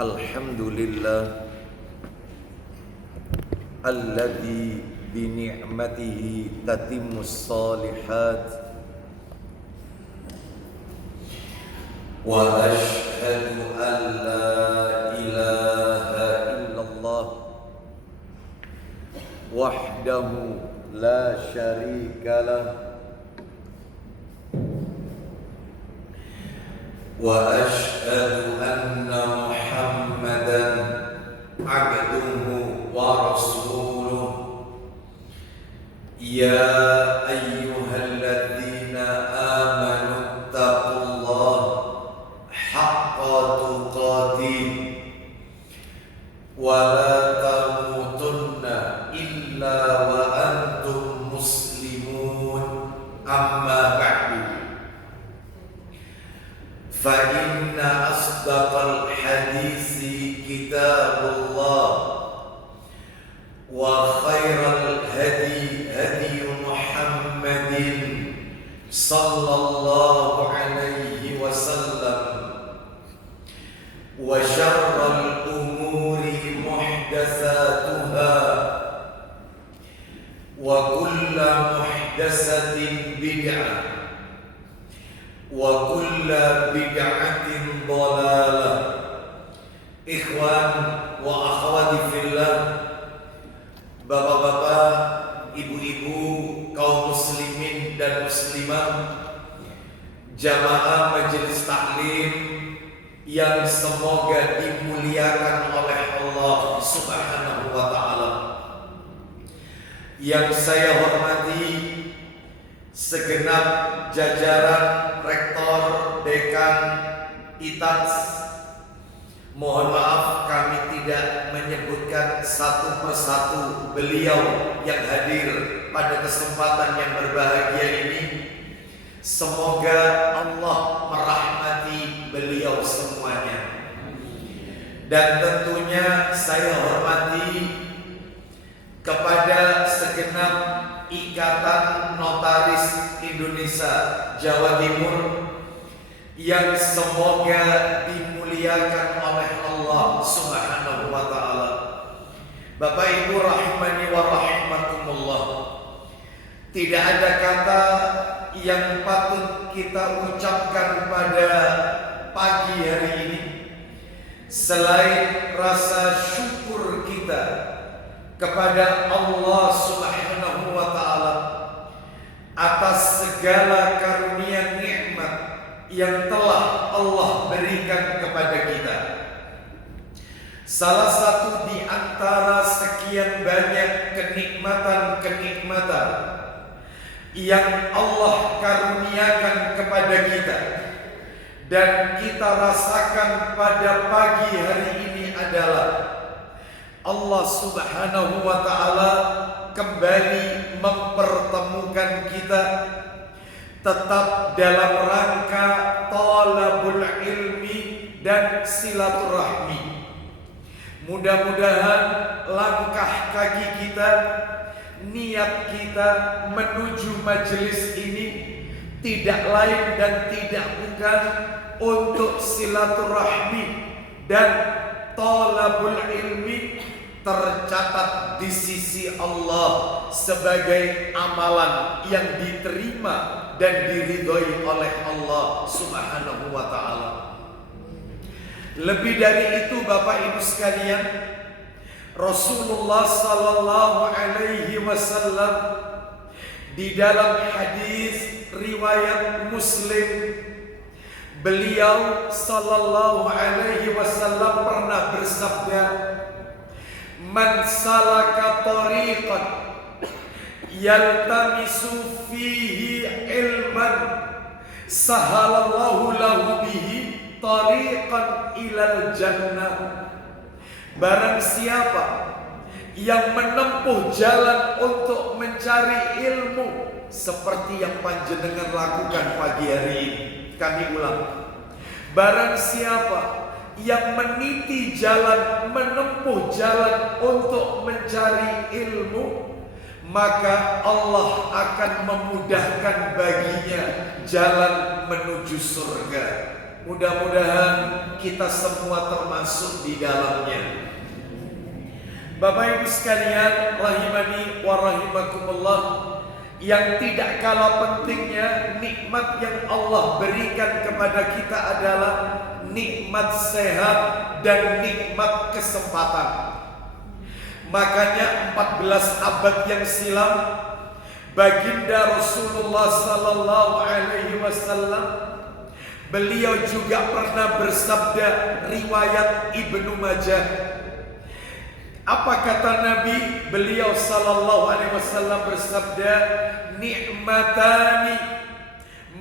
Alhamdulillah alladzi bi ni'matihi tatimmus shalihat wa ashhadu an la ilaha illallah wahdahu la syarika lah wa ashhadu anna Muhammadan abduhu wa rasuluh ya ayyuhalladzina amanu taqullaha haqqa tuqatih wa la tamutunna illa wa antum muslimun amma ba'du fa inna asdaqal hadisi kitabullah wa khairal hadi hadi Muhammadin sallallahu alaihi wasallam wa syarral umuri muhdatsatuha wa kullu muhdatsatin bid'ah wa kullu bid'atin dhalalah. Ikhwan wa akhwati fillah, bapak-bapak, ibu-ibu, kaum muslimin dan muslimah, jamaah majelis taklim yang semoga dimuliakan oleh Allah Subhanahu wa taala. Yang saya hormati segenap jajaran rektor, dekan, ITATS. Mohon maaf kami tidak menyebutkan satu persatu beliau yang hadir pada kesempatan yang berbahagia ini. Semoga Allah merahmati beliau semuanya. Dan tentunya saya hormati kepada segenap Ikatan Notaris Indonesia Jawa Timur yang semoga dimuliakan oleh Allah Subhanahu wa taala. Bapak Ibu rahimani wa rahimakumullah. Tidak ada kata yang patut kita ucapkan pada pagi hari ini selain rasa syukur kita kepada Allah Subhanahu wa taala atas segala karunia nikmat yang telah Allah berikan kepada kita. Salah satu di antara sekian banyak kenikmatan-kenikmatan yang Allah karuniakan kepada kita dan kita rasakan pada pagi hari ini adalah Allah Subhanahu wa taala kembali mempertemukan kita tetap dalam rangka talabul ilmi dan silaturahmi. Mudah-mudahan langkah kaki kita, niat kita menuju majelis ini tidak lain dan tidak bukan untuk silaturahmi dan talabul ilmi tercatat di sisi Allah sebagai amalan yang diterima dan diridhoi oleh Allah Subhanahu wa taala. Lebih dari itu Bapak Ibu sekalian, Rasulullah sallallahu alaihi wasallam di dalam hadis riwayat Muslim, beliau sallallahu alaihi wasallam pernah bersabda, "Man salaka tariqan yaltamisu fihi ilman sahalallahu lahu bihi tariqan ilal jannah." Barang siapa yang menempuh jalan untuk mencari ilmu seperti yang panjenengan lakukan pagi hari ini. Kami ulang. Barang siapa yang meniti jalan, menempuh jalan untuk mencari ilmu, maka Allah akan memudahkan baginya jalan menuju surga. Mudah-mudahan kita semua termasuk di dalamnya. Bapak Ibu sekalian, rahimani wa rahimakumullah, yang tidak kalah pentingnya nikmat yang Allah berikan kepada kita adalah nikmat sehat dan nikmat kesempatan. Makanya 14 abad yang silam baginda Rasulullah sallallahu alaihi wasallam, beliau juga pernah bersabda, riwayat Ibnu Majah. Apa kata Nabi? Beliau sallallahu alaihi wasallam bersabda, ni'matani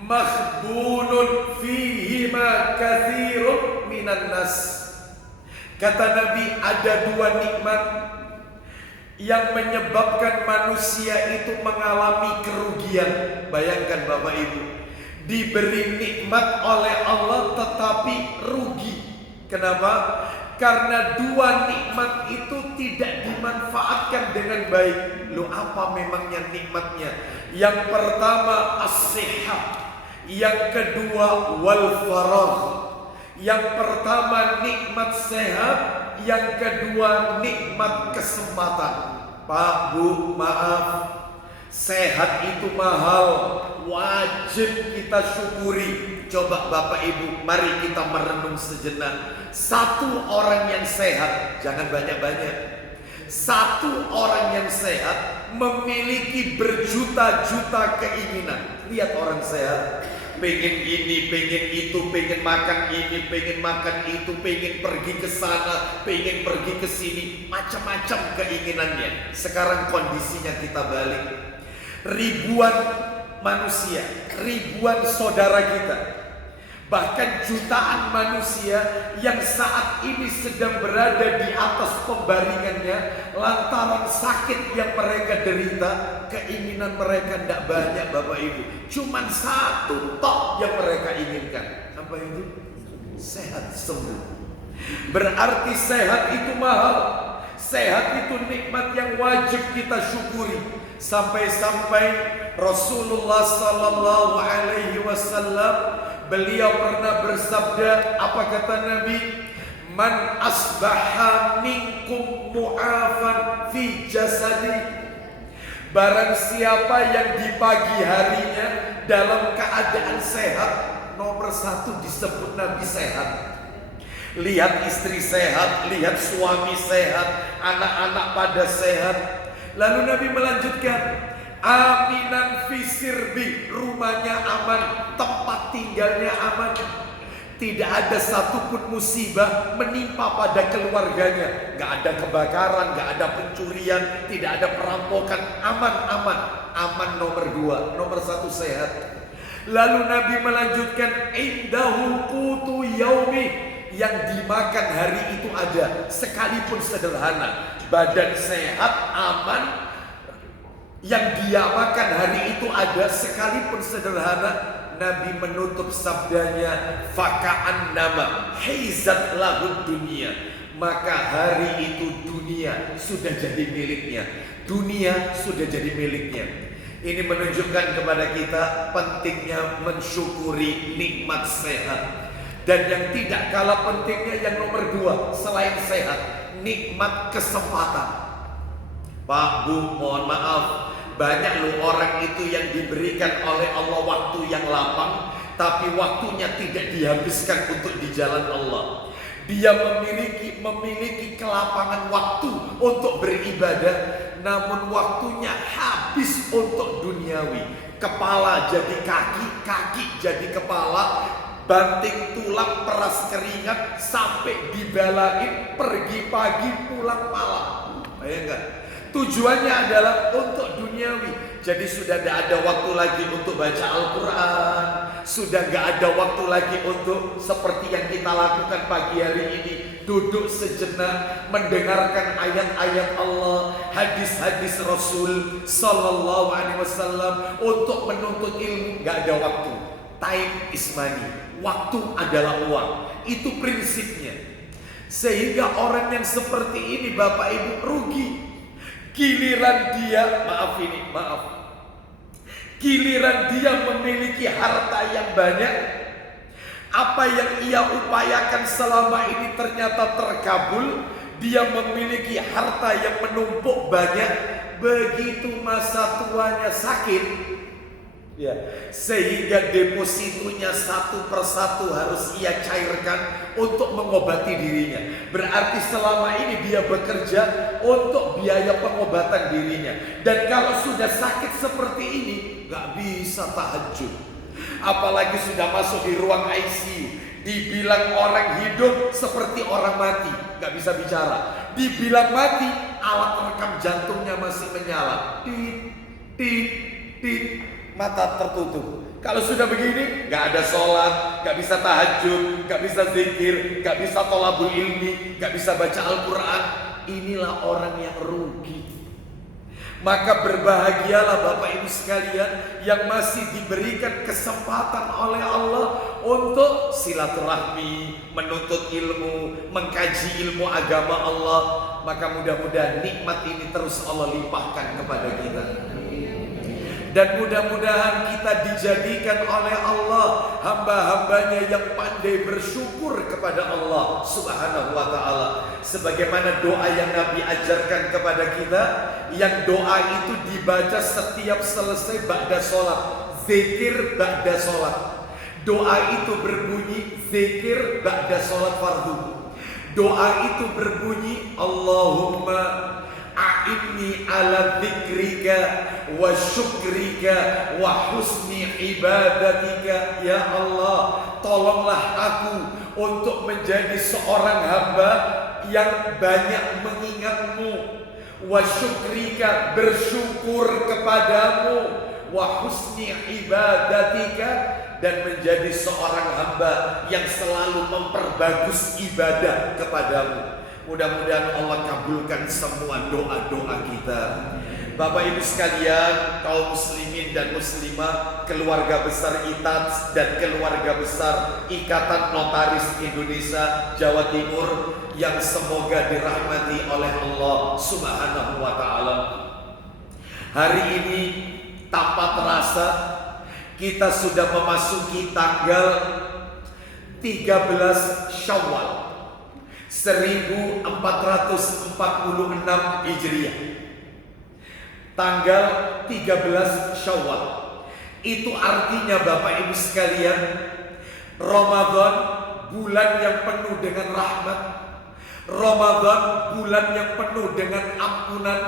maghbunun fihima katsirun minan nas. Kata Nabi, ada dua nikmat yang menyebabkan manusia itu mengalami kerugian. Bayangkan Bapak Ibu, diberi nikmat oleh Allah tetapi rugi. Kenapa? Karena dua nikmat itu tidak dimanfaatkan dengan baik. Loh, apa memangnya nikmatnya? Yang pertama as-sihah, yang kedua wal faragh. Yang pertama nikmat sehat, yang kedua nikmat kesempatan. Pak, Bu, maaf, sehat itu mahal, wajib kita syukuri. Coba Bapak Ibu, mari kita merenung sejenak. Satu orang yang sehat, jangan banyak-banyak. Satu orang yang sehat memiliki berjuta-juta keinginan. Lihat orang sehat, pengen ini, pengen itu, pengen makan ini, pengen makan itu, pengen pergi ke sana, pengen pergi ke sini, macam-macam keinginannya. Sekarang kondisinya kita balik. Ribuan manusia, ribuan saudara kita, bahkan jutaan manusia yang saat ini sedang berada di atas pembaringannya lantaran sakit yang mereka derita. Keinginan mereka tidak banyak Bapak Ibu, cuman satu tok yang mereka inginkan. Apa itu? Sehat, sembuh. Berarti sehat itu mahal. Sehat itu nikmat yang wajib kita syukuri. Sampai-sampai Rasulullah sallallahu alaihi wasallam, beliau pernah bersabda, apa kata Nabi? Man asbaha minkum mu'afan fi jasadi. Barang siapa yang di pagi harinya dalam keadaan sehat, nomor satu disebut Nabi sehat. Lihat istri sehat, lihat suami sehat, anak-anak pada sehat. Lalu Nabi melanjutkan, aminan fisirbi, rumahnya aman, tempat tinggalnya aman. Tidak ada satupun musibah menimpa pada keluarganya. Gak ada kebakaran, gak ada pencurian, tidak ada perampokan. Aman. Aman nomor dua. Nomor satu sehat. Lalu Nabi melanjutkan, indahu qutu yaumi, yang dimakan hari itu ada, sekalipun sederhana. Badan sehat, aman, yang dia makan hari itu ada, sekalipun sederhana. Nabi menutup sabdanya, faka'an nama haizat lahud dunia, maka hari itu dunia sudah jadi miliknya. Dunia sudah jadi miliknya. Ini menunjukkan kepada kita pentingnya mensyukuri nikmat sehat. Dan yang tidak kalah pentingnya yang nomor dua selain sehat, nikmat kesempatan. Pak, Bu, mohon maaf, banyak loh orang itu yang diberikan oleh Allah waktu yang lapang, tapi waktunya tidak dihabiskan untuk di jalan Allah. Dia memiliki kelapangan waktu untuk beribadah, namun waktunya habis untuk duniawi. Kepala jadi kaki, kaki jadi kepala, banting tulang, peras keringat, sampai dibalain, pergi pagi, pulang malam. Bayangkan. Tujuannya adalah untuk duniawi. Jadi sudah tidak ada waktu lagi untuk baca Al-Quran, sudah gak ada waktu lagi untuk seperti yang kita lakukan pagi hari ini, duduk sejenak mendengarkan ayat-ayat Allah, hadis-hadis Rasul sallallahu alaihi wasallam, untuk menuntut ilmu. Gak ada waktu. Time is money. Waktu adalah uang. Itu prinsipnya. Sehingga orang yang seperti ini Bapak Ibu rugi. Giliran dia, giliran dia memiliki harta yang banyak, Apa yang ia upayakan selama ini ternyata terkabul. Dia memiliki harta yang menumpuk banyak. Begitu masa tuanya sakit, ya, sehingga depositonya satu persatu harus ia cairkan untuk mengobati dirinya. Berarti selama ini dia bekerja untuk biaya pengobatan dirinya. Dan kalau sudah sakit seperti ini, gak bisa tahajud. Apalagi sudah masuk di ruang ICU, dibilang orang hidup seperti orang mati, gak bisa bicara. Dibilang mati, alat rekam jantungnya masih menyala. Tit, tit, tit, mata tertutup. Kalau sudah begini, gak ada sholat, gak bisa tahajud, gak bisa zikir, gak bisa tholabul ilmi, gak bisa baca Al-Quran. Inilah orang yang rugi. Maka berbahagialah Bapak Ibu sekalian yang masih diberikan kesempatan oleh Allah untuk silaturahmi, menuntut ilmu, mengkaji ilmu agama Allah. Maka mudah-mudahan nikmat ini terus Allah limpahkan kepada kita. Dan mudah-mudahan kita dijadikan oleh Allah hamba-hambanya yang pandai bersyukur kepada Allah Subhanahu wa ta'ala. Sebagaimana doa yang Nabi ajarkan kepada kita, yang doa itu dibaca setiap selesai ba'da sholat, zikir ba'da sholat. Doa itu berbunyi zikir ba'da sholat fardu. Doa itu berbunyi Allahumma a'inni ala dzikrika wa syukrika wa husni ibadatika. Ya Allah, tolonglah aku untuk menjadi seorang hamba yang banyak mengingatmu, wa syukrika, bersyukur kepadamu, wa husni ibadatika, dan menjadi seorang hamba yang selalu memperbagus ibadah kepadamu. Mudah-mudahan Allah kabulkan semua doa-doa kita. Bapak Ibu sekalian, kaum muslimin dan muslimah, keluarga besar ITATS dan keluarga besar Ikatan Notaris Indonesia Jawa Timur yang semoga dirahmati oleh Allah Subhanahu wa ta'ala. Hari ini tanpa terasa kita sudah memasuki tanggal 13 Syawal 1446 Hijriah. Tanggal 13 Syawal. Itu artinya Bapak Ibu sekalian, Ramadan bulan yang penuh dengan rahmat, Ramadan bulan yang penuh dengan ampunan,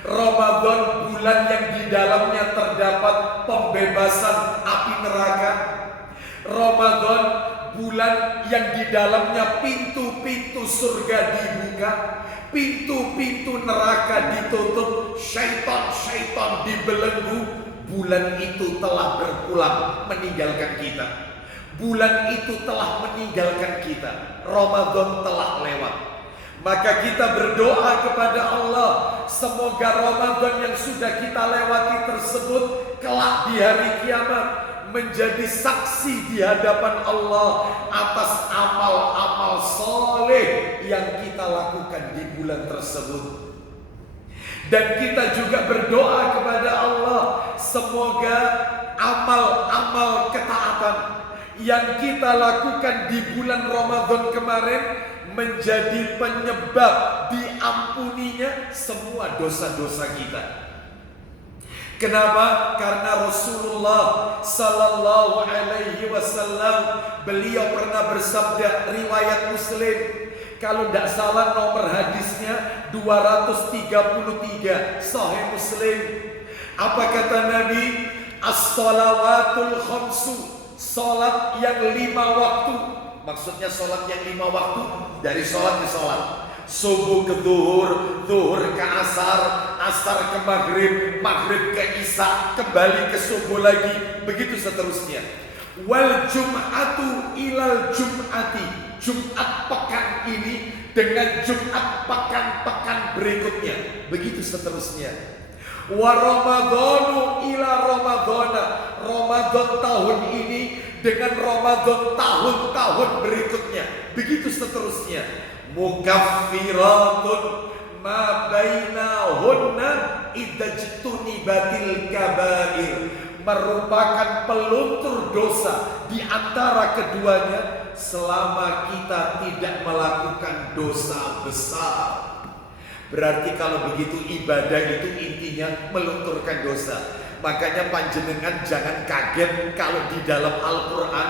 Ramadan bulan yang di dalamnya terdapat pembebasan api neraka, Ramadan bulan yang di dalamnya pintu-pintu surga dibuka, pintu-pintu neraka ditutup, syaitan-syaitan dibelenggu. Bulan itu telah berpulang meninggalkan kita. Bulan itu telah meninggalkan kita. Ramadan telah lewat. Maka kita berdoa kepada Allah, semoga Ramadan yang sudah kita lewati tersebut kelak di hari kiamat menjadi saksi di hadapan Allah atas amal-amal soleh yang kita lakukan di bulan tersebut. Dan kita juga berdoa kepada Allah, semoga amal-amal ketaatan yang kita lakukan di bulan Ramadan kemarin menjadi penyebab diampuninya semua dosa-dosa kita. Kenapa? Karena Rasulullah Sallallahu Alaihi Wasallam beliau pernah bersabda, riwayat Muslim, kalau tidak salah nomor hadisnya 233 Sahih Muslim. Apa kata Nabi? As-salawatul khamsu, salat yang 5 waktu. Maksudnya salat yang 5 waktu, dari salat ke salat. Subuh ke zuhur, zuhur ke asar, asar ke maghrib, maghrib ke isya, kembali ke subuh lagi, begitu seterusnya. Wal jum'atu ilal jum'ati, Jumat pekan ini dengan Jumat pekan-pekan berikutnya, begitu seterusnya. Wa ramadhanu ila ramadhana, Ramadan tahun ini dengan Ramadan tahun-tahun berikutnya, begitu seterusnya. Mukaffiratun ma bainahunna idza jtunibatil kabair, merupakan peluntur dosa di antara keduanya selama kita tidak melakukan dosa besar. Berarti kalau begitu ibadah itu intinya melunturkan dosa. Makanya panjenengan jangan kaget kalau di dalam Al-Quran,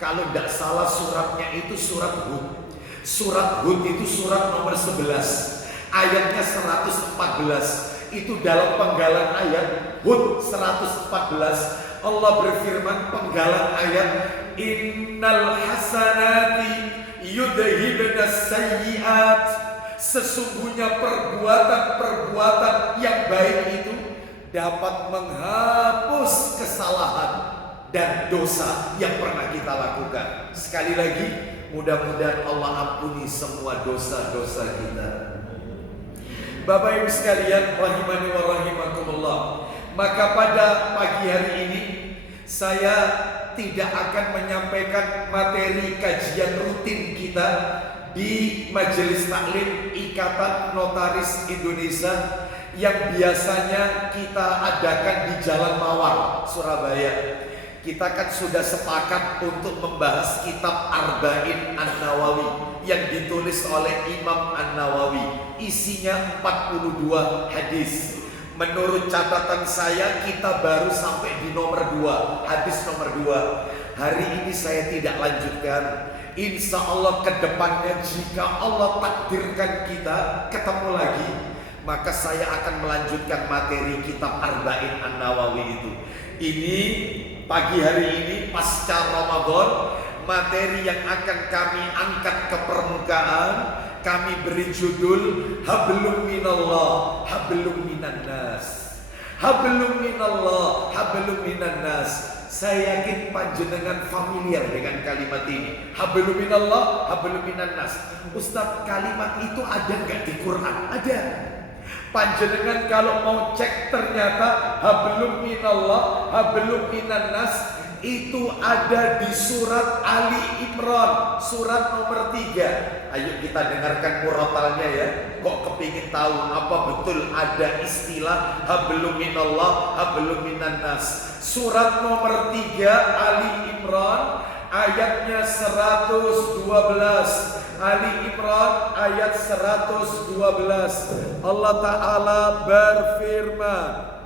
kalau tidak salah suratnya itu surat Hud. Surat Hud itu surat nomor 11, ayatnya 114. Itu dalam penggalan ayat Hud 114. Allah berfirman penggalan ayat, Innal hasanati yudhibnas sayyiat. Sesungguhnya perbuatan-perbuatan yang baik itu dapat menghapus kesalahan dan dosa yang pernah kita lakukan. Sekali lagi, mudah-mudahan Allah ampuni semua dosa-dosa kita. Bapak Ibu sekalian, rahimani wa rahimakumullah. Maka pada pagi hari ini saya tidak akan menyampaikan materi kajian rutin kita di Majelis Taklim Ikatan Notaris Indonesia yang biasanya kita adakan di Jalan Mawar, Surabaya. Kita kan sudah sepakat untuk membahas kitab Arba'in An-Nawawi yang ditulis oleh Imam An-Nawawi. Isinya 42 hadis. Menurut catatan saya kita baru sampai di nomor 2, hadis nomor 2. Hari ini saya tidak lanjutkan. Insya Allah kedepannya jika Allah takdirkan kita ketemu lagi, maka saya akan melanjutkan materi kitab Arba'in An-Nawawi itu. Ini pagi hari ini pasca Ramadan, materi yang akan kami angkat ke permukaan, kami beri judul Hablum minallah, Hablum minan nas. Hablum minallah, Hablum minan nas. Saya yakin panjenengan familiar dengan kalimat ini. Hablum minallah, Hablum minan nas. Ustaz, kalimat itu ada nggak di Quran? Ada. Panjenengan kalau mau cek ternyata Hablum minallah, Hablum minan nas itu ada di surat Ali Imran, surat nomor 3. Ayo kita dengarkan murotalnya ya. Kok kepingin tahu apa betul ada istilah Hablum minallah, Hablum minan nas. Surat nomor 3 Ali Imran ayatnya 112. Ali Imran ayat 112. Allah Ta'ala berfirman,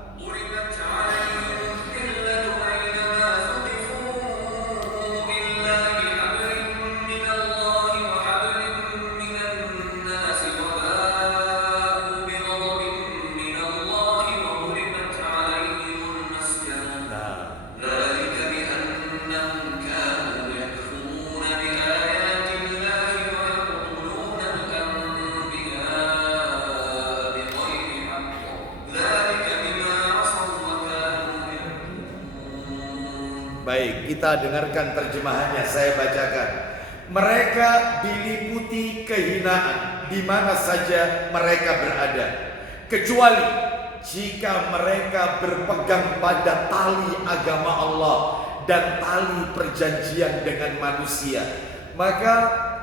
baik, kita dengarkan terjemahannya, saya bacakan. Mereka diliputi kehinaan di mana saja mereka berada, kecuali jika mereka berpegang pada tali agama Allah dan tali perjanjian dengan manusia. Maka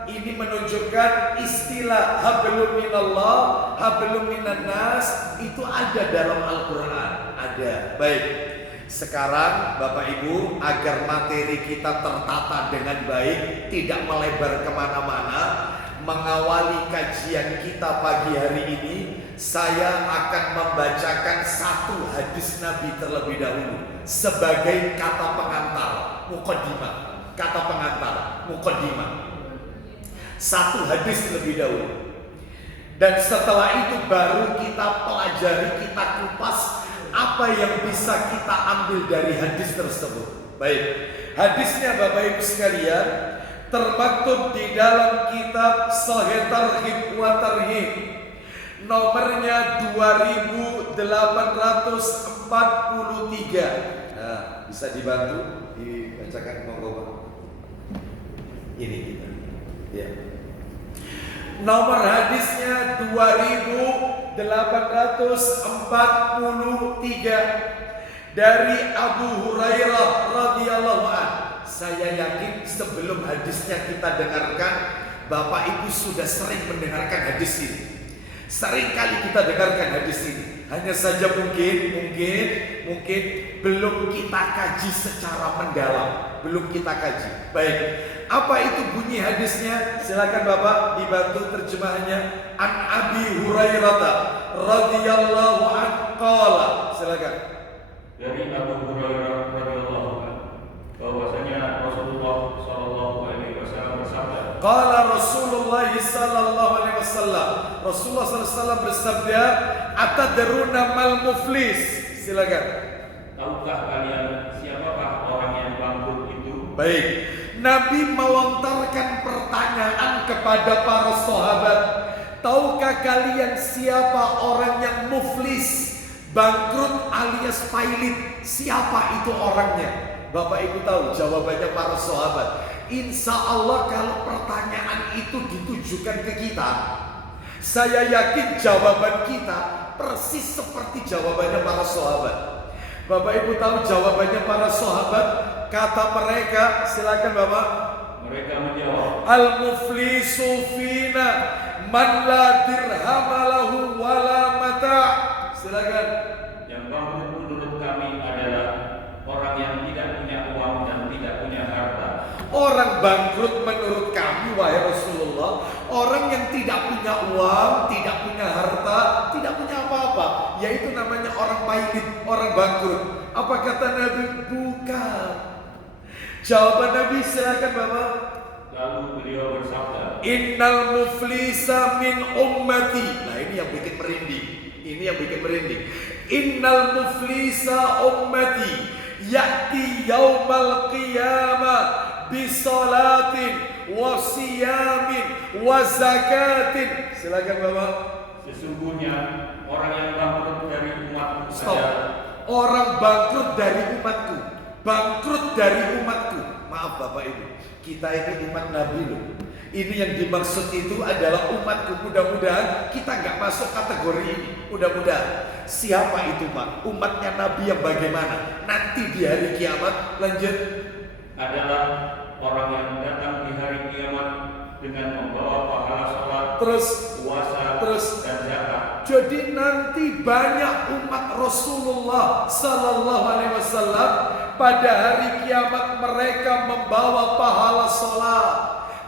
ini menunjukkan istilah Hablum minallah, Hablum minan nas itu ada dalam Al-Quran. Ada. Baik. Sekarang Bapak Ibu, agar materi kita tertata dengan baik, tidak melebar kemana-mana, mengawali kajian kita pagi hari ini, saya akan membacakan satu hadis Nabi terlebih dahulu sebagai kata pengantar, muqaddimah. Kata pengantar, muqaddimah. Satu hadis lebih dahulu. Dan setelah itu baru kita pelajari, kita kupas apa yang bisa kita ambil dari hadis tersebut. Baik, hadisnya Bapak Ibu sekalian termaktub di dalam kitab Sahih Targhib wa Tarhib, nomornya 2843. Nah, bisa dibantu dibacakan monggo. Ini kita. Ya. Nomor hadisnya 2843 dari Abu Hurairah radhiyallahu anhu. Saya yakin sebelum hadisnya kita dengarkan, Bapak Ibu sudah sering mendengarkan hadis ini. Sering kali kita dengarkan hadis ini. Hanya saja mungkin belum kita kaji secara mendalam, belum kita kaji. Baik, apa itu bunyi hadisnya? Silakan Bapak dibantu terjemahannya. An Abi Hurairah radhiyallahu anhu qala. Silakan. Dari Abu Hurairah radhiyallahu anhu bahwasanya Rasulullah sallallahu alaihi wasallam bersabda. Qala Rasulullah sallallahu alaihi wasallam. Rasulullah sallallahu alaihi wasallam bersabda, "Atadruna mal muflis?" Silakan. Tahukah kalian siapakah orang yang bangkrut itu? Baik. Nabi melontarkan pertanyaan kepada para sahabat. Tahukah kalian siapa orang yang muflis? Bangkrut alias pailit. Siapa itu orangnya? Bapak Ibu tahu jawabannya para sahabat. Insya Allah kalau pertanyaan itu ditujukan ke kita, saya yakin jawaban kita persis seperti jawabannya para sahabat. Bapak Ibu tahu jawabannya para sahabat? Kata mereka, silakan Bapak. Mereka menjawab, Al-muflisu fina man la dirhamalahu wala mata'. Silakan. yang bangkrut menurut kami adalah orang yang tidak punya uang dan tidak punya harta. Orang bangkrut menurut kami, wahai Rasulullah, orang yang tidak punya uang, tidak punya harta, tidak punya apa-apa, yaitu namanya orang pailit, orang bangkrut. Apa kata Nabi? Bukan. Jawaban Nabi, silakan Bapak. Lalu beliau bersabda, Innal muflisa min ummati. Nah, ini yang bikin merinding. Ini yang bikin merinding. Innal muflisa ummati ya'ti yaumal qiyamah bisolatin wa siyamin wa zakatin. Silakan Bapak. sesungguhnya orang yang bangkrut dari umatku Stop. adalah Orang bangkrut dari umatku. Bangkrut dari umatku. Maaf Bapak Ibu, kita ini umat Nabi loh. Ini yang dimaksud itu adalah umatku. Mudah-mudahan kita nggak masuk kategori ini. Mudah-mudahan. Siapa itu Pak? Umatnya Nabi yang bagaimana? Nanti di hari kiamat. Lanjut. adalah orang yang datang di hari kiamat dengan membawa pahala sholat, Terus. puasa, Terus. dan zakat. Jadi nanti banyak umat Rasulullah Sallallahu Alaihi Wasallam pada hari kiamat mereka membawa pahala sholat,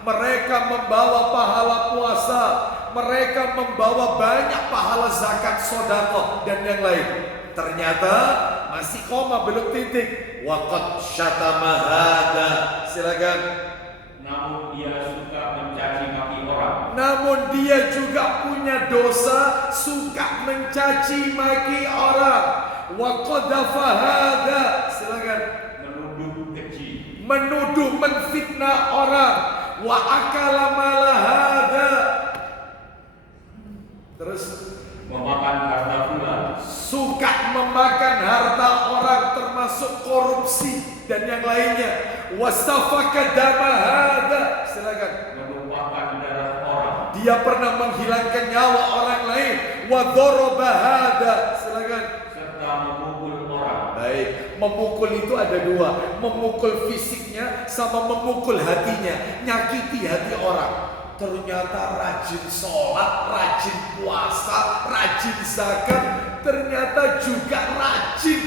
mereka membawa pahala puasa, mereka membawa banyak pahala zakat, sedekah dan yang lain. Ternyata masih koma belum titik. Waqad syatama hada. Silakan. Namun dia suka mencaci maki orang, Namun dia juga punya dosa, suka mencaci maki orang. Wa qadhafa hada. Silakan. menuduh keji, Menuduh, menfitnah orang. Wa akala mala hada. Terus memakan harta pula, suka memakan harta orang termasuk korupsi dan yang lainnya. Wastafaka dama hada. Silakan. menumpahkan darah orang, Dia pernah menghilangkan nyawa orang lain. Wa dzaraba hada. Silakan. serta memukul orang. Baik, memukul itu ada dua. Memukul fisiknya sama memukul hatinya. Nyakiti hati orang. Ternyata rajin sholat, rajin puasa, rajin zakat. Ternyata juga rajin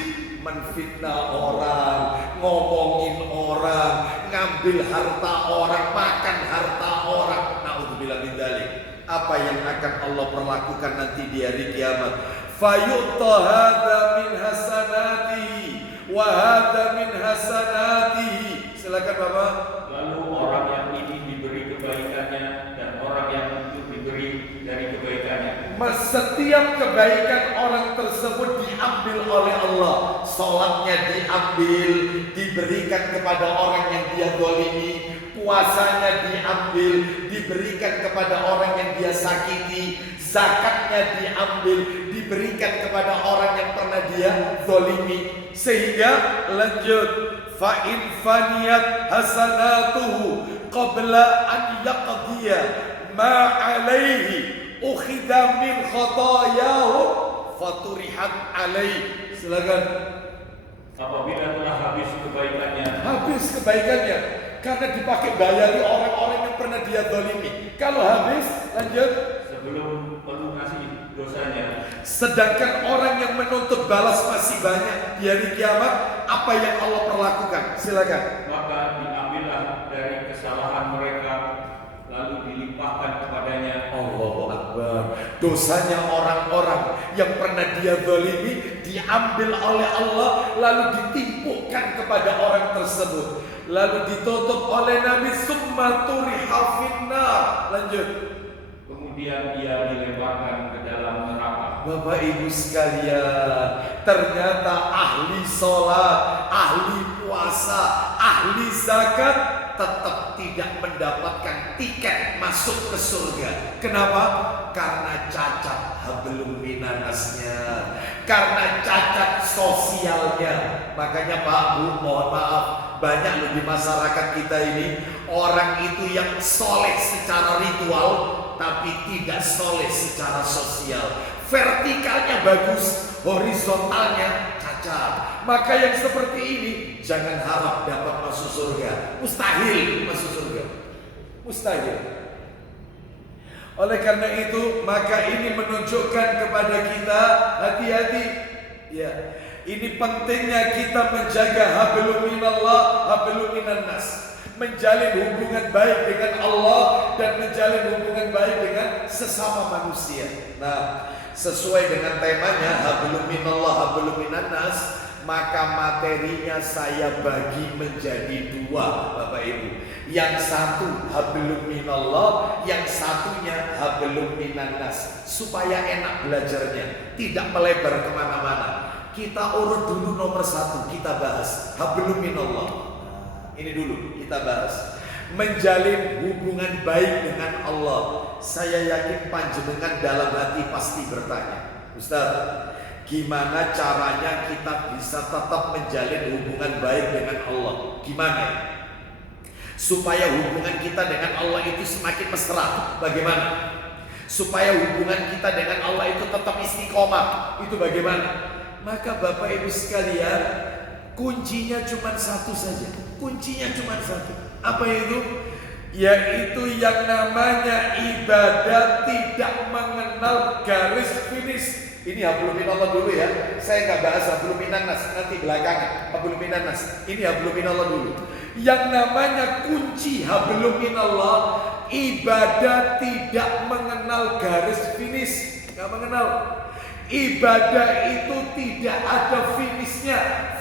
menfitnah orang, ngomongin orang, ngambil harta orang, makan harta orang. Na'udzubillah min dzalik. Apa yang akan Allah perlakukan nanti di hari kiamat? Fayu'ta hadza min hasanatihi wa hadza min hasanatihi. Silakan Bapak. Lalu orang yang ini diberi kebaikannya dan orang yang itu diberi dari kebaikannya. Setiap kebaikan orang tersebut diambil oleh Allah. Sholatnya diambil, diberikan kepada orang yang dia zalimi. Puasanya diambil, diberikan kepada orang yang dia sakiti. Zakatnya diambil, diberikan kepada orang yang pernah dia zalimi. Sehingga lanjut, fa in faniyat hasanatuhu qabla an yaqdiya ma alaihi ukhidha min khatayahu faturihat alaih. Silakan. Apabila telah habis kebaikannya, Habis kebaikannya karena dipakai bayari orang-orang yang pernah dia zalimi. Kalau habis, lanjut. sebelum melunasi dosanya. Sedangkan orang yang menuntut balas masih banyak. Di hari kiamat, apa yang Allah perlakukan? Silakan. Maka diambillah dari kesalahan mereka, lalu dilimpahkan kepadanya. Allahu Akbar. Dosanya orang-orang yang pernah dia zalimi diambil oleh Allah, lalu ditimpukkan kepada orang tersebut, lalu ditutup oleh Nabi, summa turiha finnar. Lanjut. Kemudian dia dilemparkan ke dalam neraka. Bapak Ibu sekalian, ternyata ahli sholat, ahli puasa, ahli zakat tetap tidak mendapatkan tiket masuk ke surga. Kenapa? Karena cacat hablum minanasnya, karena cacat sosialnya. Makanya Pak Bu, mohon maaf, banyak loh di masyarakat kita ini orang itu yang soleh secara ritual tapi tidak soleh secara sosial. Vertikalnya bagus, horizontalnya cacat. Maka yang seperti ini jangan harap dapat masuk surga. Mustahil masuk surga. Mustahil. Oleh karena itu, maka ini menunjukkan kepada kita hati-hati. Ya, ini pentingnya kita menjaga hablum minallah, hablum minannas. Menjalin hubungan baik dengan Allah dan menjalin hubungan baik dengan sesama manusia. Nah, sesuai dengan temanya hablum minallah, hablum minannas, maka materinya saya bagi menjadi dua, Bapak Ibu. Yang satu hablum minallah, yang satunya hablum minannas, supaya enak belajarnya, tidak melebar kemana-mana. Kita urut dulu nomor satu, kita bahas hablum minallah. Ini dulu kita bahas. Menjalin hubungan baik dengan Allah. Saya yakin panjenengan dalam hati pasti bertanya, Ustaz, gimana caranya kita bisa tetap menjalin hubungan baik dengan Allah? Gimana? Supaya hubungan kita dengan Allah itu semakin mesra. Bagaimana? Supaya hubungan kita dengan Allah itu tetap istiqomah. Itu bagaimana? Maka Bapak Ibu sekalian, kuncinya cuma satu saja. Kuncinya cuma satu. Apa itu? Yaitu yang namanya ibadah tidak mengenal garis finish. Ini hablum minallah dulu ya. Saya nggak bahas hablum minannas, nanti belakangan. Hablum minannas. Ini hablum minallah dulu. Yang namanya kunci hablum minallah, ibadah tidak mengenal garis finish. Nggak mengenal. Ibadah itu tidak ada finishnya.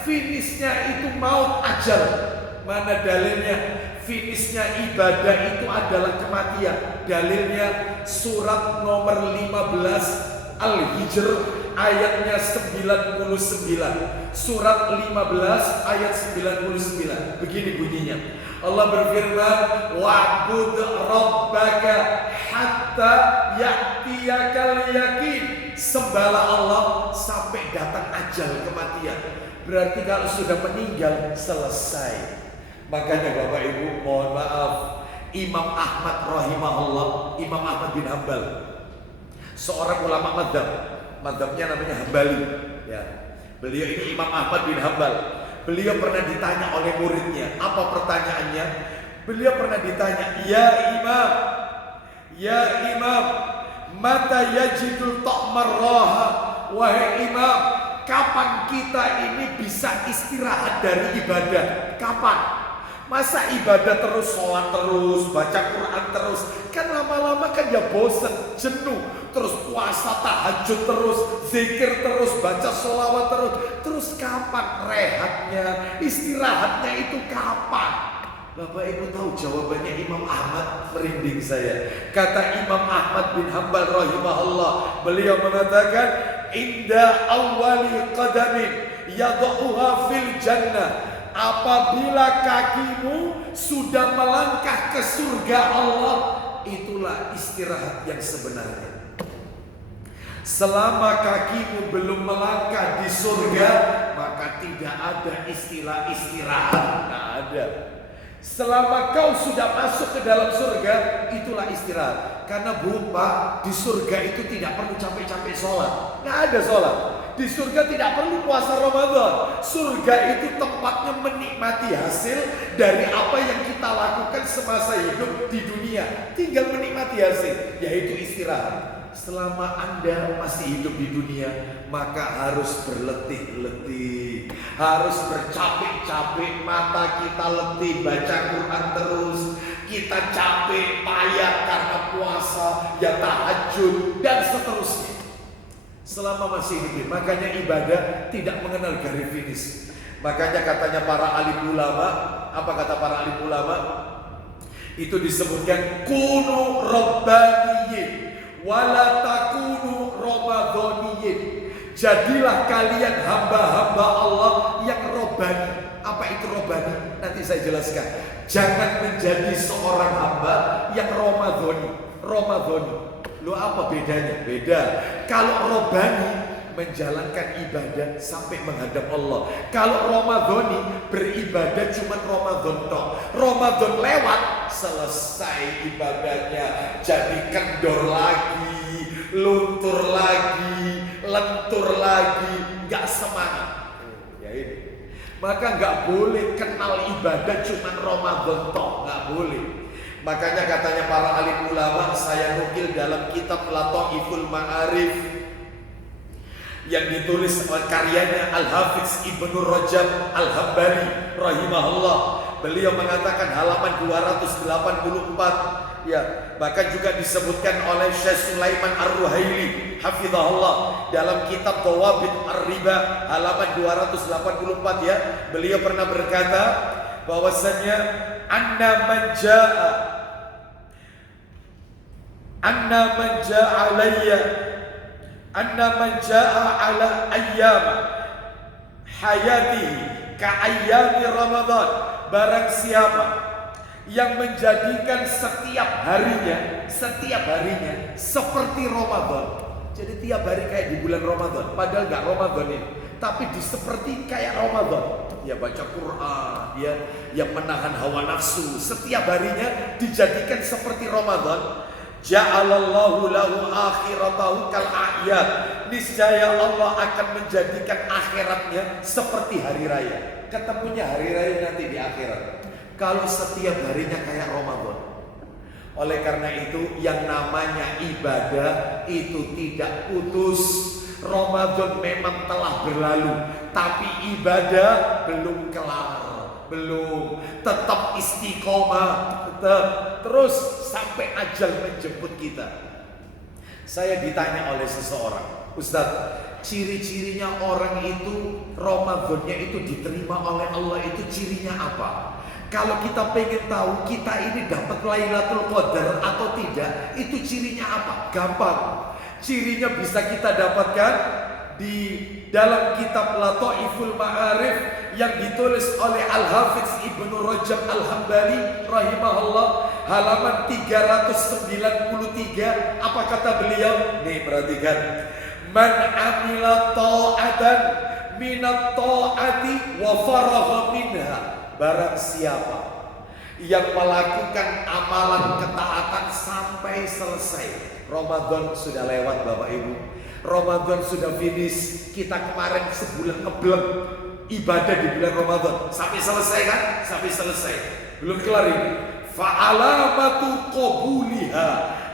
Finishnya itu maut, ajal. Mana dalilnya? Finishnya ibadah itu adalah kematian. Dalilnya surat nomor 15 Al-Hijr ayatnya 99. Surat 15 ayat 99. Begini bunyinya. Allah berfirman, wa'bud rabbaka hatta ya'tiyakal yakin. Sembahlah Allah sampai datang ajal, kematian. Berarti kalau sudah meninggal selesai. Makanya Bapak Ibu, mohon maaf, Imam Ahmad rahimahullah, Imam Ahmad bin Hambal, seorang ulama madzhab, madzhabnya namanya Hambali. Ya, beliau ini Imam Ahmad bin Hambal. Beliau pernah ditanya oleh muridnya. Apa pertanyaannya? Beliau pernah ditanya, ya Imam, mata yajidul ta'mar raha. Wahai Imam, kapan kita ini bisa istirahat dari ibadah? Kapan? Masa ibadah terus, sholat terus, baca Quran terus? Kan lama-lama kan ya bosen, jenuh. Terus puasa, tahajud terus, zikir terus, baca sholawat terus. Terus kapan rehatnya, istirahatnya itu kapan? Bapak Ibu tahu jawabannya Imam Ahmad, merinding saya. Kata Imam Ahmad bin Hambal rahimahullah, beliau mengatakan, inda awwali qadamin yad'uha fil jannah. Apabila kakimu sudah melangkah ke surga Allah, itulah istirahat yang sebenarnya. Selama kakimu belum melangkah di surga, maka tidak ada istilah istirahat, tidak ada. Selama kau sudah masuk ke dalam surga, itulah istirahat. Karena Bapak, di surga itu tidak perlu capek-capek sholat, nggak ada sholat. Di surga tidak perlu puasa Ramadan. Surga itu tempatnya menikmati hasil dari apa yang kita lakukan semasa hidup di dunia. Tinggal menikmati hasil, yaitu istirahat. selama Anda masih hidup di dunia, maka harus berletih-letih, harus bercapek-capek, mata kita letih baca Quran terus, kita capek payah karena puasa, ya tahajud dan seterusnya. Selama masih hidup, makanya ibadah tidak mengenal garis finish. Makanya katanya para alim ulama, apa kata para alim ulama? Itu disebutkan kunu rabbaniyin wala takunu ramadhaniyin. Jadilah kalian hamba-hamba Allah yang robbani. Apa itu robbani? Nanti saya jelaskan. Jangan menjadi seorang hamba yang ramadhani. Lo apa bedanya? Beda. Kalau robbani menjalankan ibadah sampai menghadap Allah. Kalau Ramadhani beribadah cuma Ramadan tok. Ramadan lewat, selesai ibadahnya, jadi kendor lagi, luntur lagi, lentur lagi, nggak semangat. Ya ini. Maka nggak boleh kenal ibadah cuma Ramadan tok, nggak boleh. Makanya katanya para alim ulama, saya nukil dalam kitab Lataiful Ma'arif yang ditulis karyanya Al-Hafiz Ibnu Rajab Al-Hambali rahimahullah. Beliau mengatakan halaman 284, ya, bahkan juga disebutkan oleh Syekh Sulaiman Ar-Ruhaili hafizahullah dalam kitab Dhawabit Ar-Riba halaman 284, ya. Beliau pernah berkata bahwasanya anna man ja'a ala ayyam hayatihi ka ayyami Ramadan. Barang siapa yang menjadikan setiap harinya seperti Ramadan. Jadi tiap hari kayak di bulan Ramadan, padahal gak Ramadan ini, tapi seperti kayak Ramadan. Ya baca Quran, ya menahan hawa nafsu, setiap harinya dijadikan seperti Ramadan. Ja'alallahu lahu akhiratahu kal a'yad. Niscaya Allah akan menjadikan akhiratnya seperti hari raya. Ketemunya hari raya nanti di akhirat. Kalau setiap harinya kayak Ramadan. Oleh karena itu yang namanya ibadah itu tidak putus. Ramadan memang telah berlalu, tapi ibadah belum kelar. Belum, tetap istiqomah, tetap terus sampai ajal menjemput kita. Saya ditanya oleh seseorang, Ustadz, ciri-cirinya orang itu Ramadannya itu diterima oleh Allah itu cirinya apa? Kalau kita pengen tahu kita ini dapat Lailatul Qadar atau tidak, itu cirinya apa? Gampang. Cirinya bisa kita dapatkan di dalam kitab Lataiful Ma'arif yang ditulis oleh Al-Hafiz Ibnu Rajab Al-Hambali rahimahullah halaman 393. Apa kata beliau? Nih perhatikan. Man amila ta'atan minat ta'ati wa faragha minha. Barang siapa yang melakukan amalan ketaatan sampai selesai. Ramadan sudah lewat Bapak Ibu. Ramadan sudah finish. Kita kemarin sebulan ngebleng ibadah di bulan Ramadan. Sampai selesai kan? Sampai selesai. Belum kelar ini. Fa'alamatu qabuliha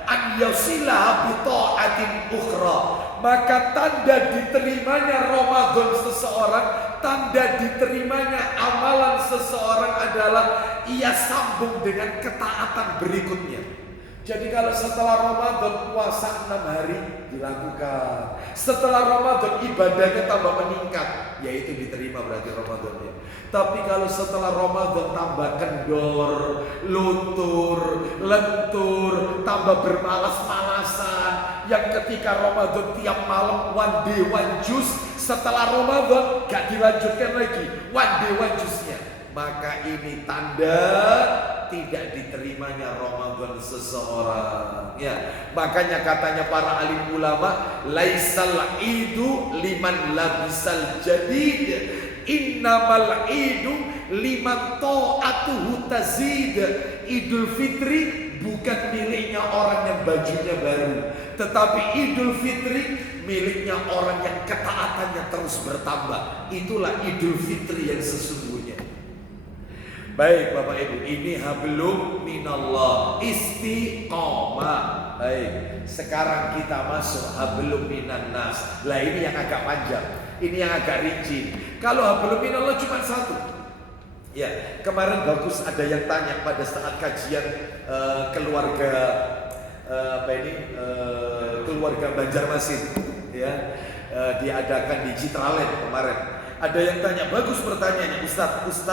an yasilaha bi ta'atin ukhra. Maka tanda diterimanya Ramadan seseorang, tanda diterimanya amalan seseorang adalah ia sambung dengan ketaatan berikutnya. Jadi kalau setelah Ramadan puasa 6 hari dilakukan, setelah Ramadan ibadahnya tambah meningkat, yaitu diterima berarti Ramadannya. Tapi kalau setelah Ramadan tambah kendor, luntur, lentur, tambah bermalas-malasan, yang ketika Ramadan tiap malam one day one juice, setelah Ramadan gak dilanjutkan lagi one day one juice-nya, maka ini tanda tidak diterimanya Ramadan seseorang. Ya, makanya katanya para alim ulama, laisal idu liman labisal jadid, innamal idu liman ta'atuhu tazid. Idul Fitri bukan miliknya orang yang bajunya baru, tetapi Idul Fitri miliknya orang yang ketaatannya terus bertambah. Itulah Idul Fitri yang sesungguhnya. Baik Bapak Ibu, ini hablum minallah, istiqomah. Baik, sekarang kita masuk hablum minannas. Lah ini yang agak panjang, ini yang agak rinci. Kalau hablum minallah cuma satu. Ya, kemarin bagus ada yang tanya pada saat kajian keluarga keluarga Banjarmasin, ya, diadakan di Citraland kemarin. Ada yang tanya, bagus pertanyaannya Ustadz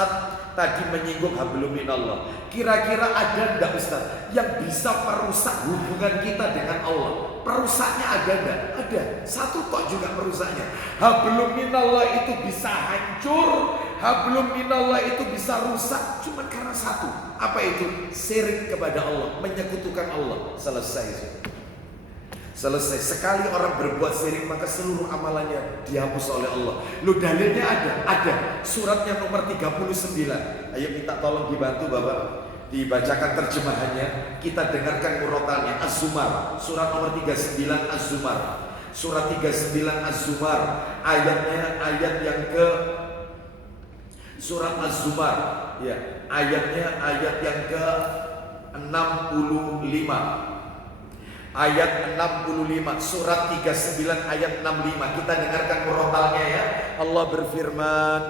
tadi menyinggung hablum minallah. Kira-kira ada enggak Ustadz yang bisa merusak hubungan kita dengan Allah? Perusaknya ada enggak? Ada. Satu tok juga perusaknya. Hablum minallah itu bisa hancur, hablum minallah itu bisa rusak cuma karena satu. Apa itu? Syirik kepada Allah, menyekutukan Allah. Selesai. Selesai. Sekali orang berbuat syirik maka seluruh amalannya dihapus oleh Allah. Lu dalilnya ada. Suratnya nomor 39. Ayo minta tolong dibantu Bapak. Dibacakan terjemahannya. Kita dengarkan murotalnya. Az-Zumar. Surat nomor 39 Az-Zumar. Surat 39 Az-Zumar. Ayatnya ayat yang ke Surat Az-Zumar. Ya, ayatnya ayat yang ke 65. Ayat 65, surat 39 ayat 65. Kita dengarkan murotalnya ya. Allah berfirman,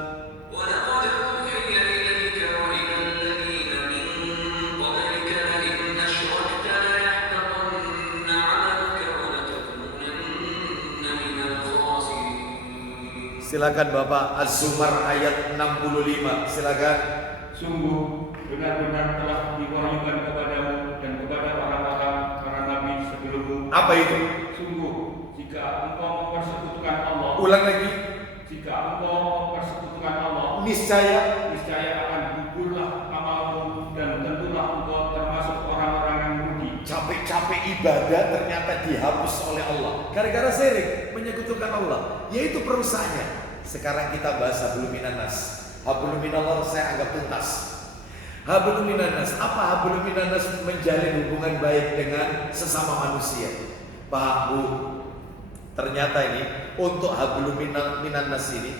silakan Bapak. Az-Zumar ayat 65. Silakan. Sungguh benar-benar telah diwahyukan kepadamu dan kepada orang-orang para nabi sebelummu. Apa itu? Sungguh jika engkau mempersekutukan Allah. Ulang lagi. Jika engkau mempersekutukan Allah, Niscaya akan gugurlah amalmu dan tentulah engkau termasuk orang-orang yang rugi. capek-capek ibadah ternyata dihapus oleh Allah gara-gara syirik, menyekutukan Allah, yaitu perusaknya. Sekarang kita bahas hablum minannas. Hablum minallah saya anggap tuntas. Hablum minannas, apa hablum minannas? Menjalin hubungan baik dengan sesama manusia. Pak Bu, ternyata ini untuk hablum minannas ini,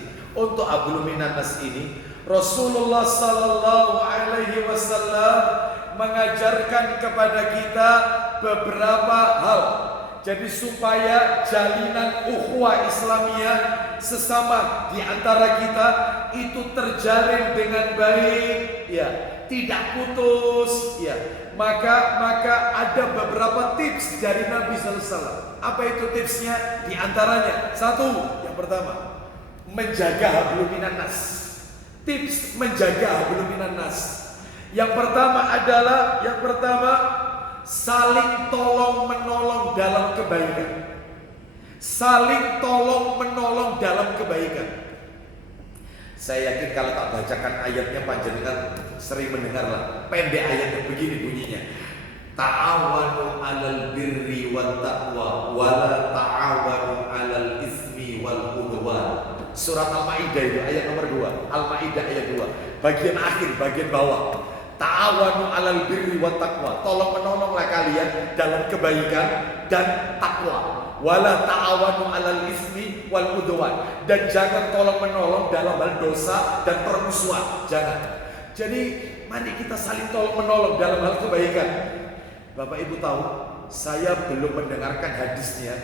Rasulullah sallallahu alaihi wasallam mengajarkan kepada kita beberapa hal. Jadi supaya jalinan ukhuwah Islamiyah sesama di antara kita itu terjalin dengan baik, ya, tidak putus, ya. Maka ada beberapa tips dari Nabi sallallahu alaihi wasallam. Apa itu tipsnya? Di antaranya, satu, yang pertama, menjaga hablum minannas. Tips menjaga hablum minannas. Yang pertama adalah saling tolong menolong dalam kebaikan. Saling tolong menolong dalam kebaikan. Saya yakin kalau tak bacakan ayatnya panjenengan sering mendengarlah. Pendek ayatnya begini bunyinya. Ta'awanu 'alal birri wat taqwa wa la ta'awanu 'alal ismi wal udwan. Surat Al-Maidah itu ayat nomor 2. Al-Maidah ayat 2. Bagian akhir, bagian bawah. Ta'awanu 'alal birri wat taqwa. Tolong menolonglah kalian dalam kebaikan dan takwa. Wala ta'awanu 'alal ismi wal udwan. Dan jangan tolong menolong dalam hal dosa dan permusuhan. Jangan. Jadi mari kita saling tolong menolong dalam hal kebaikan. Bapak Ibu tahu, saya belum mendengarkan hadisnya